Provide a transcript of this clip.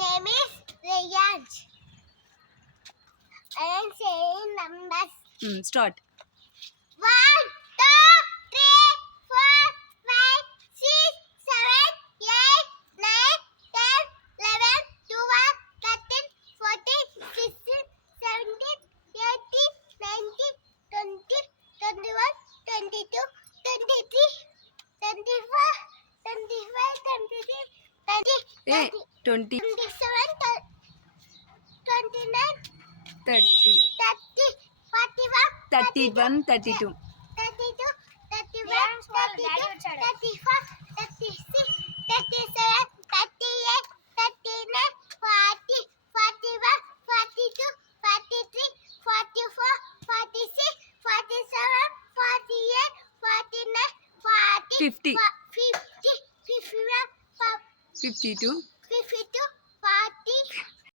name is Rayaj. I am saying numbers. Start. 1, 2, 3, 4, 5, 6, 7, 8, 9, 10, 11, 12, 13, 14, 16, 17, 18, 19, 20, 21, 22, 23, 24, 25, 26, 30, 20, 27, 29, 30, 30, 41, 31, 32. 32, 31, 32, 34, 36, 37, 38, 39, 40, 41, 42, 43, 44, 46, 47, 48, 49, 40, 50. 50, 51, 52,